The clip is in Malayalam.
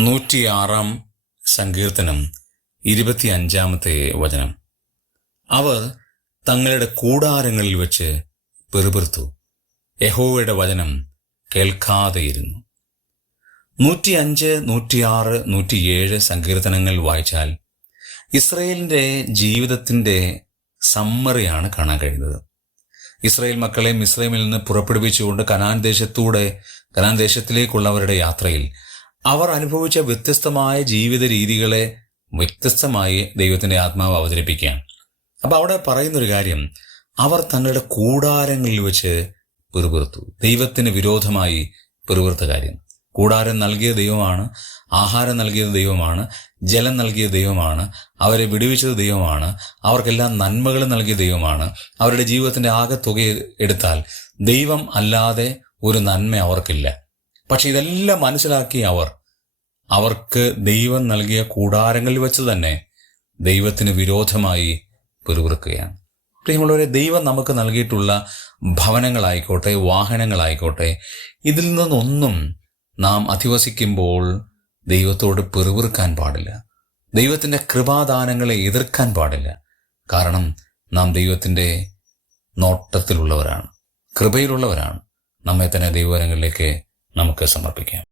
106 സങ്കീർത്തനം 25 അവർ തങ്ങളുടെ കൂടാരങ്ങളിൽ വെച്ച് പെറുപിറുത്തു, യഹോവയുടെ വചനം കേൾക്കാതെയിരുന്നു. 105, 106, 107 സങ്കീർത്തനങ്ങൾ വായിച്ചാൽ ഇസ്രയേലിന്റെ ജീവിതത്തിന്റെ സമ്മറിയാണ് കാണാൻ കഴിയുന്നത്. ഇസ്രയേൽ മക്കളെ മിസ്രൈമിൽ നിന്ന് പുറപ്പെടുവിച്ചുകൊണ്ട് കനാൻ ദേശത്തിലേക്കുള്ളവരുടെ യാത്രയിൽ അവർ അനുഭവിച്ച വ്യത്യസ്തമായ ജീവിത രീതികളെ വ്യത്യസ്തമായി ദൈവത്തിന്റെ ആത്മാവ് അവതരിപ്പിക്കുകയാണ്. അപ്പൊ അവിടെ പറയുന്നൊരു കാര്യം, അവർ തങ്ങളുടെ കൂടാരങ്ങളിൽ വെച്ച് പെറുപിറുത്തു. ദൈവത്തിന് വിരോധമായി പെറുപിറുത്ത കാര്യം. കൂടാരം നൽകിയ ദൈവമാണ്, ആഹാരം നൽകിയത് ദൈവമാണ്, ജലം നൽകിയ ദൈവമാണ്, അവരെ വിടുവിച്ചത് ദൈവമാണ്, അവർക്കെല്ലാം നന്മകൾ നൽകിയ ദൈവമാണ്. അവരുടെ ജീവിതത്തിന്റെ ആകെ തുക എടുത്താൽ ദൈവം അല്ലാതെ ഒരു നന്മ അവർക്കില്ല. പക്ഷെ ഇതെല്ലാം മനസ്സിലാക്കി അവർക്ക് ദൈവം നൽകിയ കൂടാരങ്ങളിൽ വെച്ച് തന്നെ ദൈവത്തിന് വിരോധമായി പെറുപിറുക്കുകയാണ്. പ്രിയമുള്ളവരെ, ദൈവം നമുക്ക് നൽകിയിട്ടുള്ള ഭവനങ്ങളായിക്കോട്ടെ, വാഹനങ്ങളായിക്കോട്ടെ, ഇതിൽ നിന്നൊന്നും നാം അധിവസിക്കുമ്പോൾ ദൈവത്തോട് പെറുപിറുക്കാൻ പാടില്ല. ദൈവത്തിൻ്റെ കൃപാദാനങ്ങളെ എതിർക്കാൻ പാടില്ല. കാരണം നാം ദൈവത്തിൻ്റെ നോട്ടത്തിലുള്ളവരാണ്, കൃപയിലുള്ളവരാണ്. നമ്മെ തന്നെ ദൈവകരങ്ങളിലേക്ക് നമുക്ക് സമർപ്പിക്കാം.